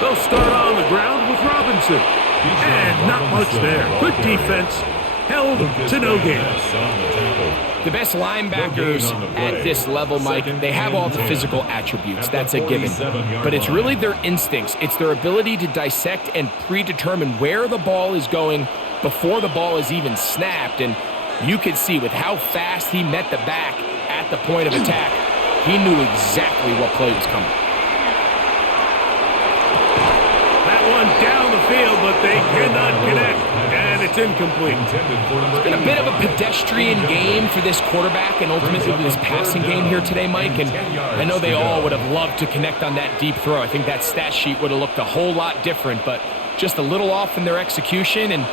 They'll start on the ground with Robinson. And not much there. Good defense. Held to no gain. The best linebackers at this level, Mike, they have all the physical attributes. That's a given. But it's really their instincts. It's their ability to dissect and predetermine where the ball is going before the ball is even snapped. And you could see with how fast he met the back at the point of attack, he knew exactly what play was coming. That one down the field, but they cannot connect. And it's incomplete. It's been a bit of a pedestrian game for this quarterback and ultimately this passing game here today, Mike. And I know they all would have loved to connect on that deep throw. I think that stat sheet would have looked a whole lot different, but just a little off in their execution and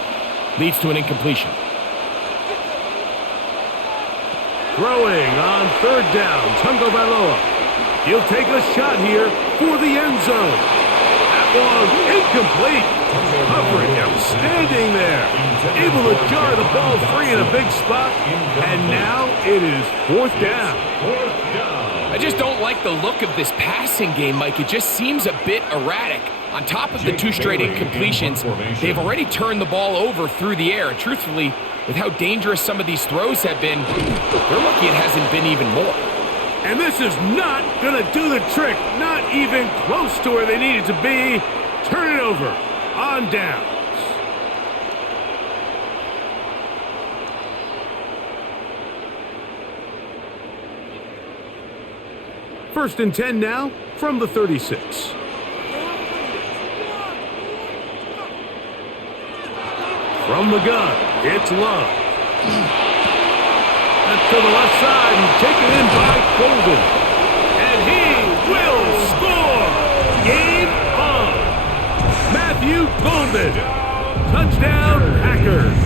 leads to an incompletion. Throwing on third down, Tungo Bailoa. He'll take a shot here for the end zone. That one incomplete. Coverage outstanding there. Able to jar the ball free in a big spot. And now it is fourth down. I just don't like the look of this passing game, Mike. It just seems a bit erratic. On top of the two straight incompletions, they've already turned the ball over through the air. And truthfully, with how dangerous some of these throws have been, they're lucky it hasn't been even more. And this is not going to do the trick. Not even close to where they needed to be. Turn it over on downs. First and 10 now from the 36. From the gun, it's Love. That's to the left side and taken in by Golden. And he will score! Game on! Matthew Golden. Touchdown, Packers.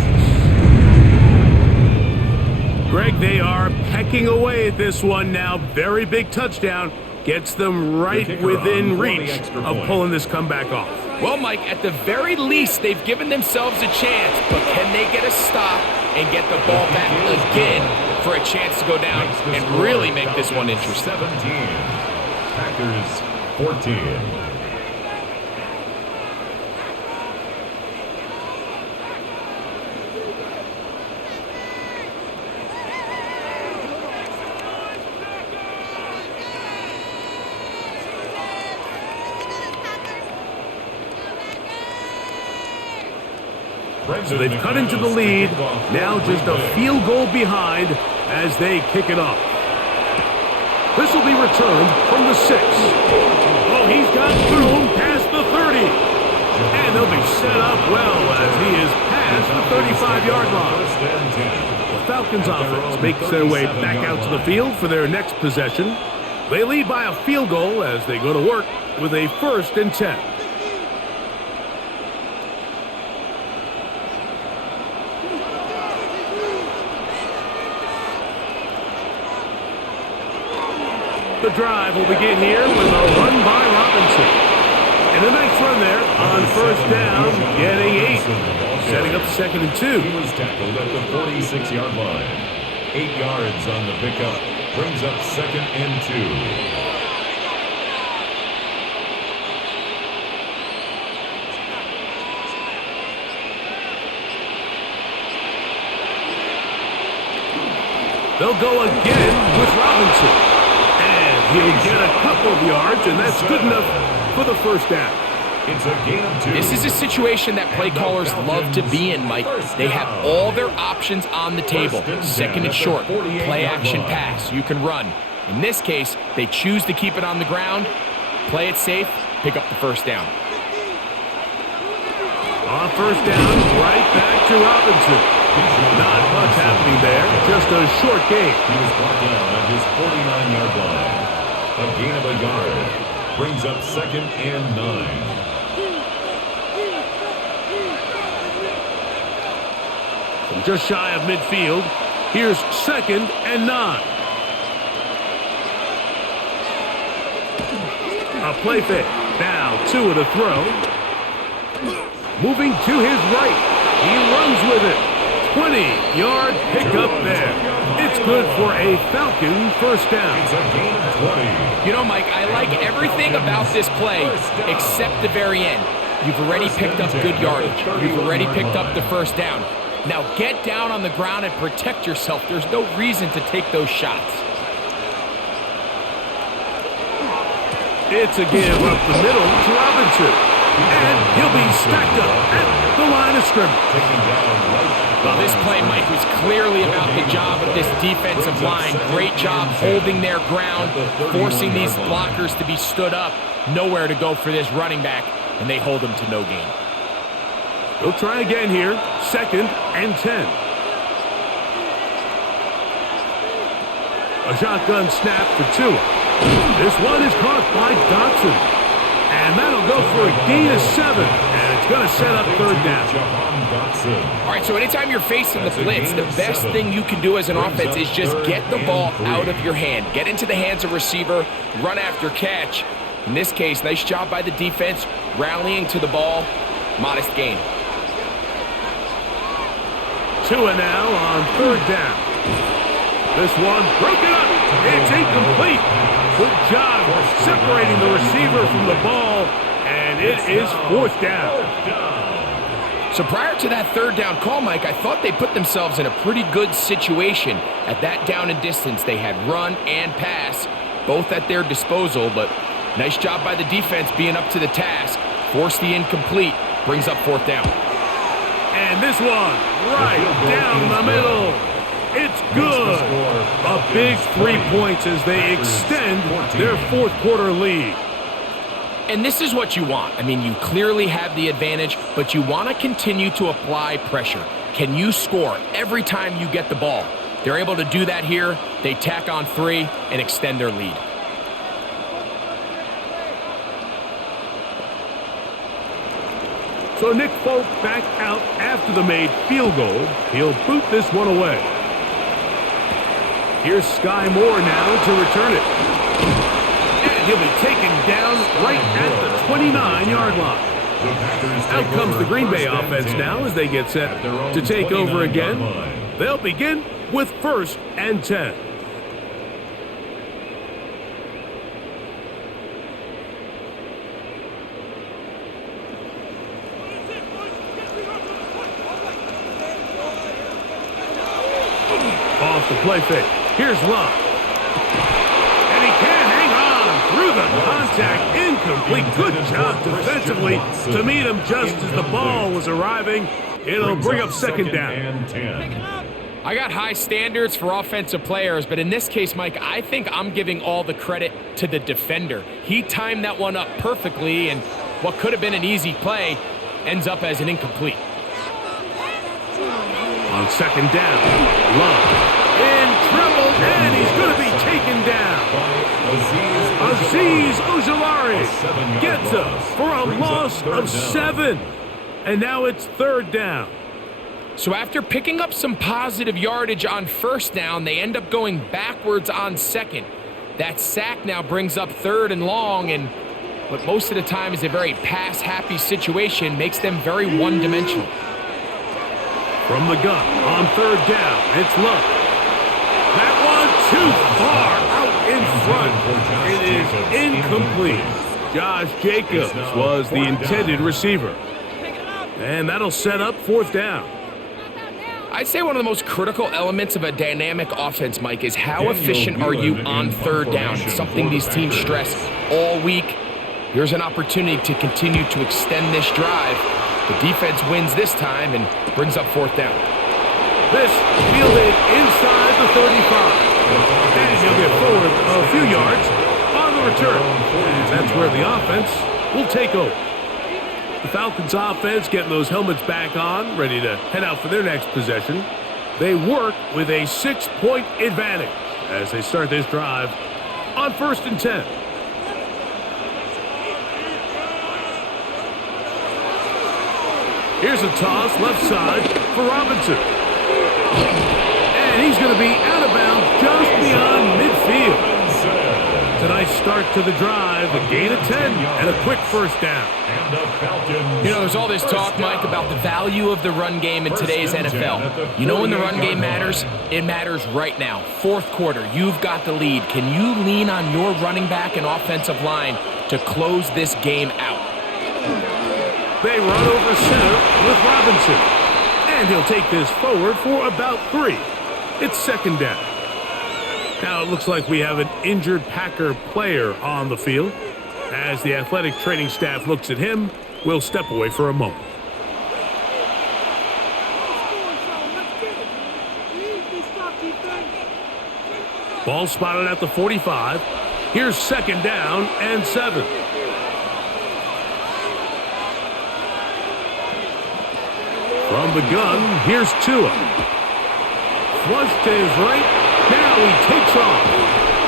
Greg, they are pecking away at this one now. Very big touchdown. Gets them right within reach of pulling this comeback off. Well, Mike, at the very least, they've given themselves a chance, but can they get a stop and get the ball back again for a chance to go down and really make this one interesting? 17, Packers 14. So they've cut into the lead, now just a field goal behind as they kick it off. This will be returned from the 6. Oh, he's got room past the 30. And they'll be set up well as he is past the 35-yard line. The Falcons offense makes their way back out to the field for their next possession. They lead by a field goal as they go to work with a 1st and 10. The drive will begin here with a run by Robinson. And a nice run there on first down, getting 8. Setting up 2nd and 2. He was tackled at the 46-yard line. 8 yards on the pickup. Brings up 2nd and 2. They'll go again with Robinson. He'll get a couple of yards, and that's good enough for the first down. It's a gain of 2. This is a situation that play callers love to be in, Mike. They have all their options on the table. 2nd and short, play action pass. You can run. In this case, they choose to keep it on the ground, play it safe, pick up the first down. On first down, right back to Robinson. Not much happening there, just a short gain. He was brought down at his 49-yard line. A gain of a yard. Brings up 2nd and 9. From just shy of midfield, here's 2nd and 9. A play fake. Now 2 at a throw. Moving to his right. He runs with it. 20-yard pickup there. It's good for a Falcon first down. It's a gain of 20. You know, Mike, I like everything about this play except the very end. You've already picked up good yardage. You've already picked up the first down. Now get down on the ground and protect yourself. There's no reason to take those shots. It's a give up the middle to Robinson. And he'll be stacked up at the line of scrimmage. Well, this play, Mike, was clearly about the job of this defensive line. Great job holding their ground, forcing these blockers to be stood up. Nowhere to go for this running back, and they hold him to no gain. They'll try again here. 2nd and 10. A shotgun snap for Tua. This one is caught by Dotson. And that'll go for a gain of 7. And it's going to set up 3rd down. All right, so anytime you're facing the blitz, the best thing you can do as an offense is just get the ball out of your hand. Get into the hands of receiver, run after catch. In this case, nice job by the defense, rallying to the ball. Modest gain. Tua now on 3rd down. This one broken up. It's incomplete. Good job separating the receiver from the ball, and it is 4th down. So prior to that 3rd down call, Mike, I thought they put themselves in a pretty good situation. At that down and distance, they had run and pass, both at their disposal, but nice job by the defense being up to the task. Forced the incomplete, brings up 4th down. And this one, right down the middle. It's good. A big 3 points as they extend their 4th quarter lead. And this is what you want. I mean, you clearly have the advantage, but you want to continue to apply pressure. Can you score every time you get the ball? They're able to do that here. They tack on 3 and extend their lead. So Nick Folk back out after the made field goal. He'll boot this one away. Here's Sky Moore now to return it. And he'll be taken down right at the 29-yard line. Out comes the Green Bay offense now as they get set to take over again. They'll begin with 1st and 10. Off the play fake. Here's Love. And he can't hang on through the contact. Incomplete. Good job defensively to meet him just as the ball was arriving. It'll bring up 2nd down. I got high standards for offensive players, but in this case, Mike, I think I'm giving all the credit to the defender. He timed that one up perfectly, and what could have been an easy play ends up as an incomplete. On 2nd down, Love in trouble, and he's going to be taken down. Azeez Ojulari gets up for a loss of 7. And now it's 3rd down. So after picking up some positive yardage on 1st down, they end up going backwards on 2nd. That sack now brings up 3rd and long, and what most of the time is a very pass-happy situation makes them very one-dimensional. From the gun on 3rd down, it's Love. That one too far out in front. It is incomplete. Josh Jacobs was the intended receiver. And that'll set up 4th down. I'd say one of the most critical elements of a dynamic offense, Mike, is how efficient are you on 3rd down? It's something these teams stress all week. Here's an opportunity to continue to extend this drive. The defense wins this time and brings up 4th down. This fielded inside the 35. And he'll get forward a few yards on the return. And that's where the offense will take over. The Falcons offense getting those helmets back on, ready to head out for their next possession. They work with a 6-point advantage as they start this drive on 1st and 10. Here's a toss left side for Robinson. And he's going to be out of bounds just beyond midfield. It's a nice start to the drive, a gain of 10, and a quick first down. And the Falcons. You know, there's all this talk, Mike, about the value of the run game in today's NFL. You know when the run game matters? It matters right now. Fourth quarter, you've got the lead. Can you lean on your running back and offensive line to close this game out? They run over center with Robinson. And he'll take this forward for about 3. It's second down. Now it looks like we have an injured Packer player on the field. As the athletic training staff looks at him, we'll step away for a moment. Ball spotted at the 45. Here's second down and 7. From the gun, here's Tua. Flush to his right. Now he takes off.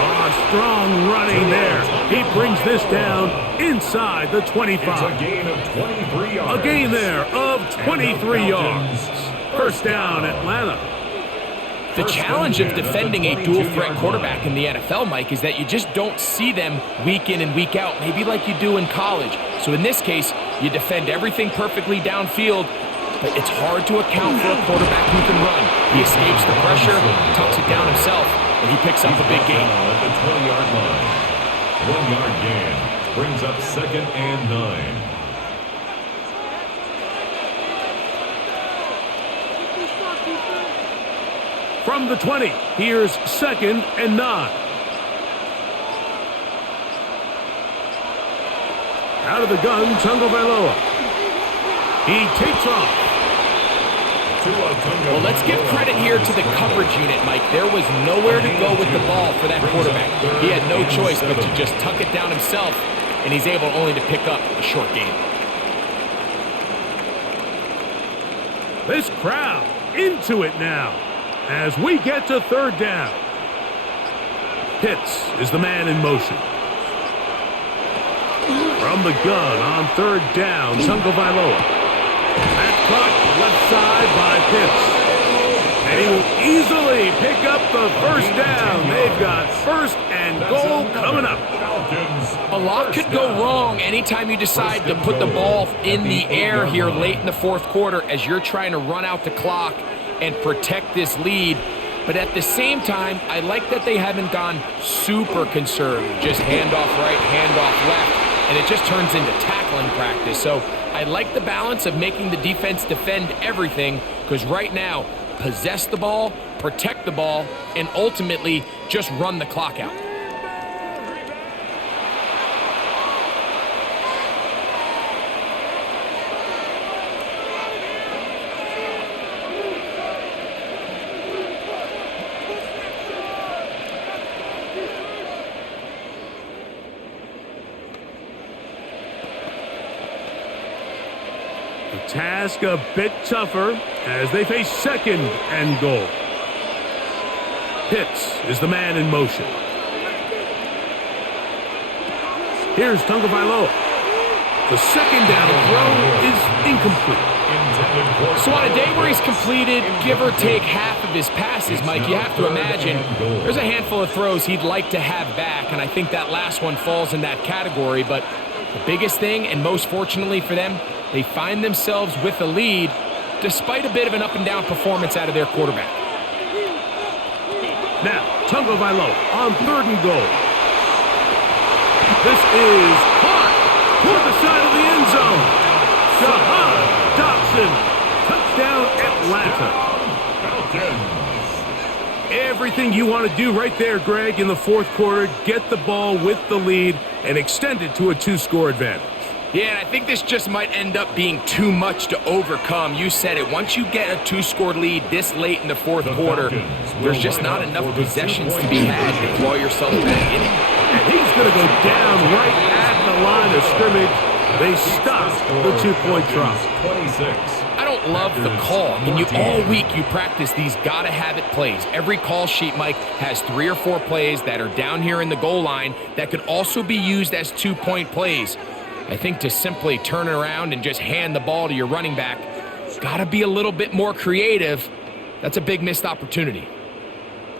Oh, strong running there. He brings this down inside the 25. It's a gain of 23 yards. A gain there of 23 yards. First down, Atlanta. The challenge of defending a dual-threat quarterback in the NFL, Mike, is that you just don't see them week in and week out, maybe like you do in college. So in this case, you defend everything perfectly downfield, but it's hard to account for a quarterback who can run. He escapes the pressure, tucks it down himself, and he picks up a big gain. At the 20-yard line. 1-yard gain brings up second and 9. From the 20, here's second and 9. Out of the gun, Tagovailoa. He takes off. Well, let's give credit here to the coverage unit, Mike. There was nowhere to go with the ball for that quarterback. He had no choice but to just tuck it down himself, and he's able only to pick up a short gain. This crowd into it now as we get to third down. Pitts is the man in motion. From the gun on third down, Tagovailoa. That's caught left side by Pitts. And he will easily pick up the first down. They've got first and goal coming up. A lot could go wrong anytime you decide to put the ball in the air here late in the fourth quarter as you're trying to run out the clock and protect this lead. But at the same time, I like that they haven't gone super conservative. Just handoff right, handoff left, and it just turns into tackling practice. So I like the balance of making the defense defend everything, because right now, possess the ball, protect the ball, and ultimately just run the clock out. The task a bit tougher as they face second and goal. Pitts is the man in motion. Here's Tagovailoa. The second down throw is incomplete. So on a day where he's completed, give or take half of his passes, Mike, you have to imagine there's a handful of throws he'd like to have back, and I think that last one falls in that category. But the biggest thing, and most fortunately for them, they find themselves with a lead despite a bit of an up-and-down performance out of their quarterback. Now, Tagovailoa on third and goal. This is caught toward the side of the end zone. Jahan Dotson. Touchdown, Atlanta. Everything you want to do right there, Greg, in the fourth quarter. Get the ball with the lead and extend it to a 2-score advantage. Yeah, and I think this just might end up being too much to overcome. You said it. Once you get a 2-score lead this late in the fourth quarter, there's just not enough possessions to be had to claw yourself back in it. And he's going to go down right at the line of scrimmage. They stop the 2-point try. 26. I don't love the call. I mean, all week you practice these gotta-have-it plays. Every call sheet, Mike, has 3 or 4 plays that are down here in the goal line that could also be used as 2-point plays. I think to simply turn it around and just hand the ball to your running back, got to be a little bit more creative. That's a big missed opportunity.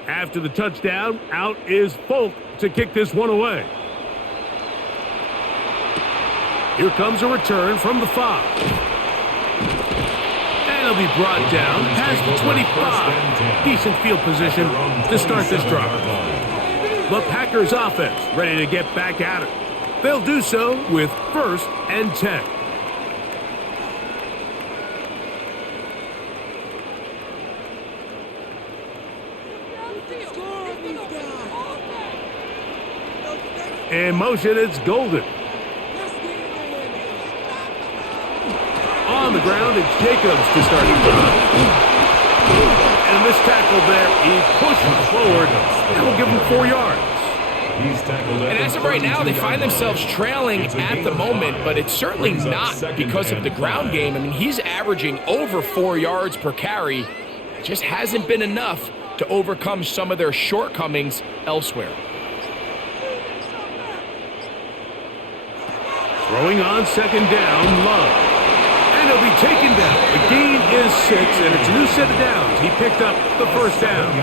After the touchdown, out is Folk to kick this one away. Here comes a return from the 5. And he'll be brought down past the 25. Decent field position to start this drive. The Packers offense ready to get back at it. They'll do so with 1st and 10. In motion, it's Golden. On the ground, it's Jacobs to start the drive. And this tackle there, he pushes forward. That will give him 4 yards. And as of right now, they find themselves trailing at the moment, but it's certainly not because of the ground game. I mean, he's averaging over 4 yards per carry. It just hasn't been enough to overcome some of their shortcomings elsewhere. Throwing on 2nd down, Love. And he'll be taken down. The gain is 6, and it's a new set of downs. He picked up the 1st down.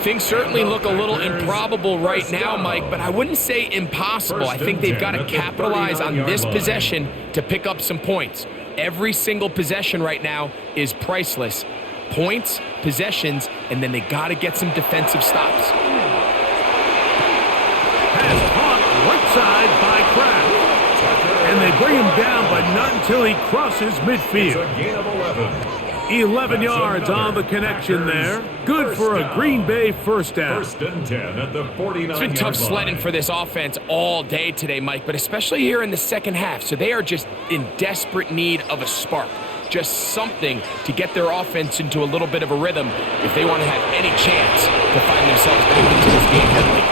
Things certainly look a little improbable right now, Mike, but I wouldn't say impossible. I think they've got to capitalize on this possession to pick up some points. Every single possession right now is priceless. Points, possessions, and then they got to get some defensive stops. Pass caught right side by Kraft. And they bring him down, but not until he crosses midfield. 11 yards on the connection there. Good for a Green Bay 1st down. 1st and 10 at the 49. It's been tough sledding for this offense all day today, Mike, but especially here in the second half. So they are just in desperate need of a spark. Just something to get their offense into a little bit of a rhythm if they want to have any chance to find themselves back into this game heavily.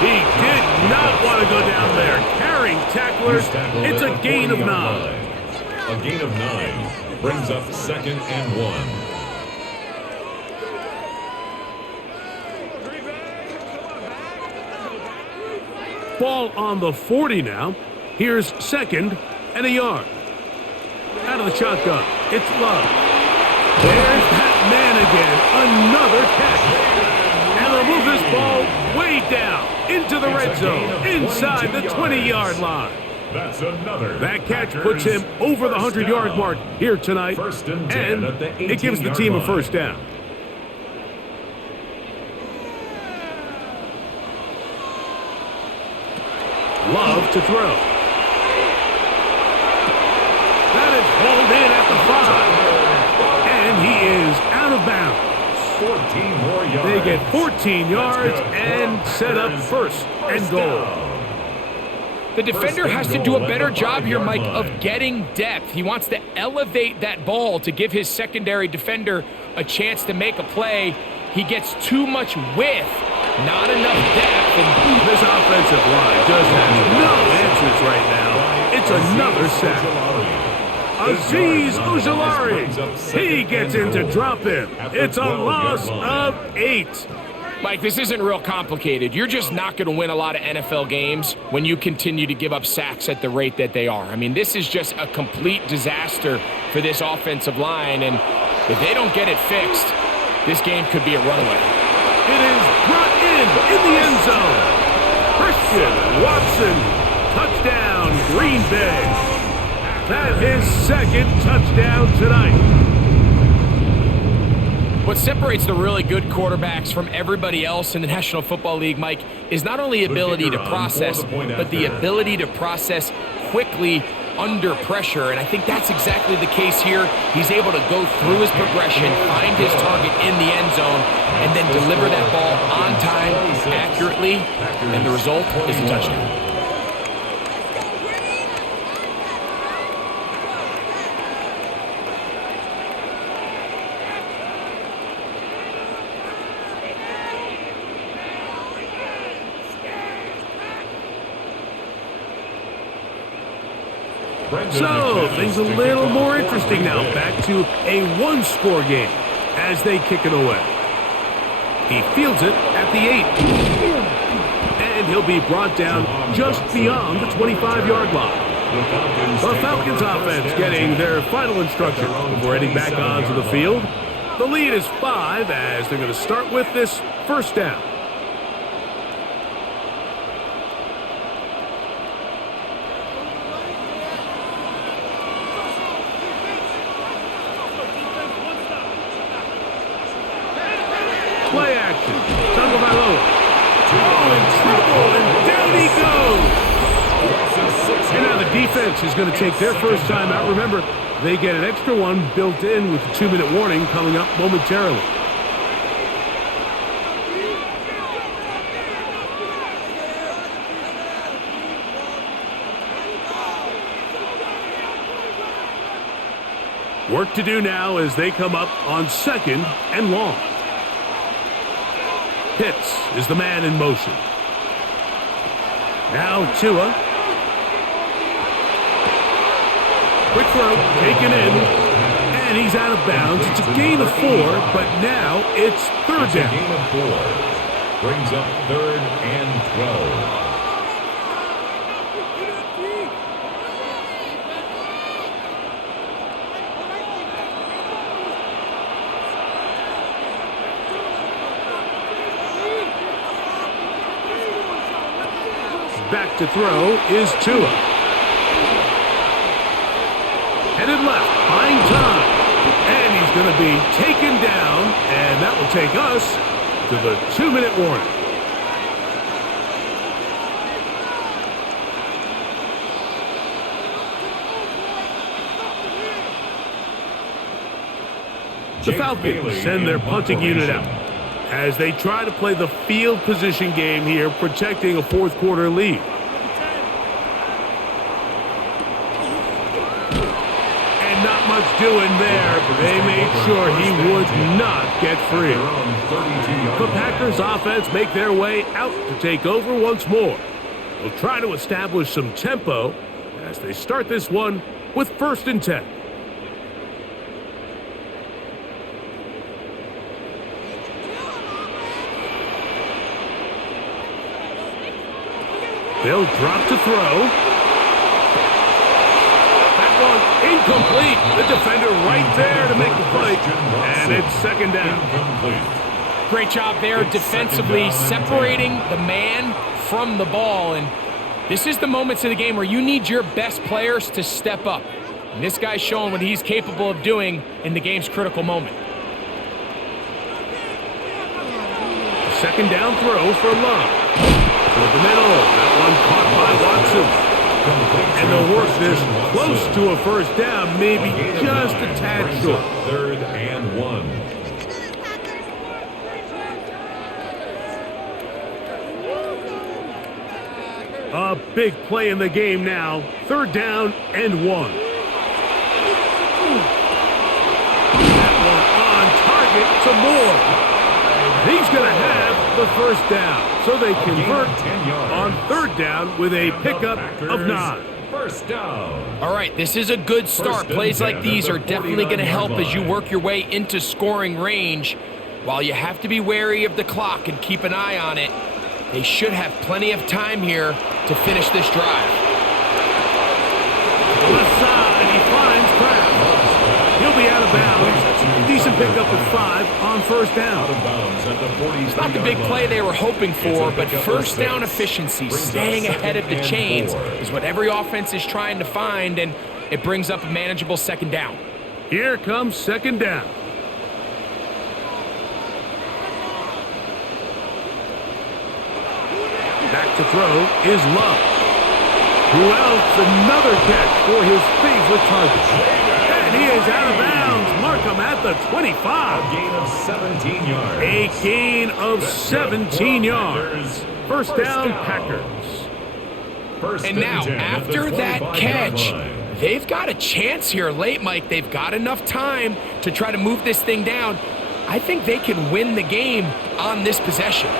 He did not want to go down there. Carrying tacklers, it's a gain of 9. A gain of 9 brings up 2nd and 1. Ball on the 40 now. Here's 2nd and a yard. Out of the shotgun, it's Love. There's that man again. Another catch. And they'll move this ball way down into the red zone, inside the 20-yard line. That's another. That catch puts him over the 100-yard mark here tonight, 1st and 10 and at the it gives the 18-yard team a line. 1st down. Love to throw. That is hauled in at the 5, and he is out of bounds. 14 more yards. They get 14 yards and set up 1st and goal. The defender has to do a better job here, Mike, of getting depth. He wants to elevate that ball to give his secondary defender a chance to make a play. He gets too much width, not enough depth. And this offensive line just has no answers right now. It's another sack. Azeez Ojulari. He gets into drop in. It's a loss of 8. Mike, this isn't real complicated. You're just not going to win a lot of NFL games when you continue to give up sacks at the rate that they are. I mean, this is just a complete disaster for this offensive line, and if they don't get it fixed, this game could be a runaway. It is brought in the end zone. Christian Watson, touchdown, Green Bay. That's his 2nd touchdown tonight. What separates the really good quarterbacks from everybody else in the National Football League, Mike, is not only ability to process, but the ability to process quickly under pressure. And I think that's exactly the case here. He's able to go through his progression, find his target in the end zone, and then deliver that ball on time, accurately, and the result is a touchdown. So, things a little more interesting now. Back to a 1-score game as they kick it away. He fields it at the 8. And he'll be brought down just beyond the 25-yard line. The Falcons offense getting their final instruction before heading back onto the field. The lead is 5 as they're going to start with this 1st down. defense is going to take their first time out. Remember, they get an extra one built in with the 2-minute warning coming up momentarily. Work to do now as they come up on 2nd and long. Pitts is the man in motion. Now Tua. Quick throw, taken in, and he's out of bounds. It's a gain of 4, but now it's 3rd down. Gain of 4 brings up 3rd and 12. Back to throw is Tua. Headed left, buying time. And he's going to be taken down, and that will take us to the 2-minute warning. The Falcons send their punting unit out as they try to play the field position game here, protecting a 4th quarter lead. And not much doing there. They made sure he would not get free. The Packers offense make their way out to take over once more. They'll try to establish some tempo as they start this one with 1st and 10. They'll drop to throw. That one incomplete. The defender right there to make the play. And it's 2nd down. Great job there defensively, separating the man from the ball. And this is the moments of the game where you need your best players to step up. And this guy's showing what he's capable of doing in the game's critical moment. 2nd down throw for Love. Toward the middle, that one caught by Watson. And they'll work this close to a 1st down, maybe just a tad short. 3rd and 1. A big play in the game now. 3rd down and 1. That one on target to Moore. He's going to have the 1st down. So they convert on 3rd down with a pickup of 9. 1st down. All right, this is a good start. Plays like these are definitely going to help as you work your way into scoring range. While you have to be wary of the clock and keep an eye on it, they should have plenty of time here to finish this drive. Left side, he finds Kraft. He'll be out of bounds. Decent pickup of 5 on 1st down. It's not the big play they were hoping for, but 1st down efficiency, staying ahead of the chains, is what every offense is trying to find, and it brings up a manageable 2nd down. Here comes 2nd down. Back to throw is Love. Who else? Another catch for his favorite target. And he is out of bounds. Markham at the 25. A gain of 17 yards. A gain of 17 yards. 1st down, Packers. And now, after that catch, they've got a chance here late, Mike. They've got enough time to try to move this thing down. I think they can win the game on this possession.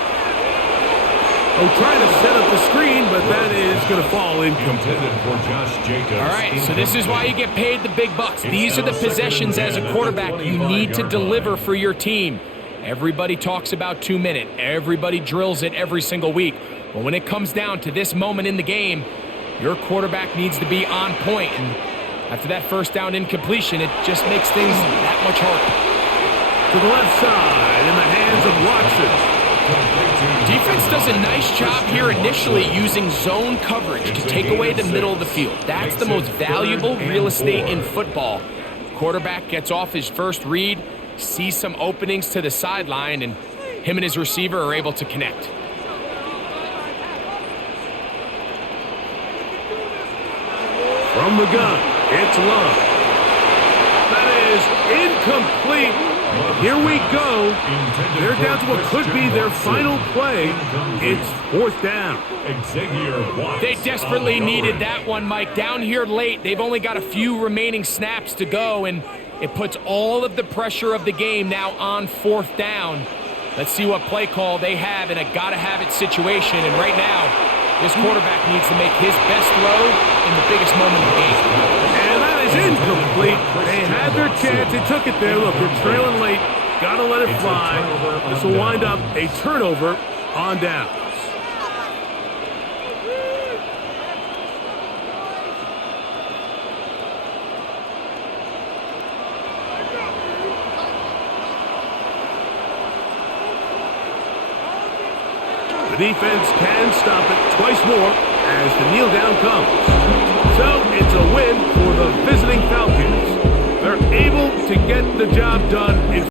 Oh, trying to set up the screen, but that is going to fall incomplete. For Josh Jacobs. All right, so this is why you get paid the big bucks. These are the possessions as a quarterback you need to deliver for your team. Everybody talks about 2-minute. Everybody drills it every single week. But when it comes down to this moment in the game, your quarterback needs to be on point. And after that 1st down incompletion, it just makes things that much harder. To the left side in the hands of Watson. Defense does a nice job here initially using zone coverage to take away the middle of the field. That's the most valuable real estate in football. Quarterback gets off his first read, sees some openings to the sideline, and him and his receiver are able to connect. From the gun, it's Love. That is incomplete. Here we go. They're down to what could be their final play. It's 4th down. They desperately needed that one, Mike. Down here late, they've only got a few remaining snaps to go, and it puts all of the pressure of the game now on 4th down. Let's see what play call they have in a gotta-have-it situation. And right now, this quarterback needs to make his best throw in the biggest moment of the game. And that is incomplete. They had their chance. They took it there. Look, they're trailing late. Gotta let it fly. This will wind up a turnover on downs. The defense can stop it twice more as the kneel down comes. So it's a win for the visiting Falcons. They're able to get the job done in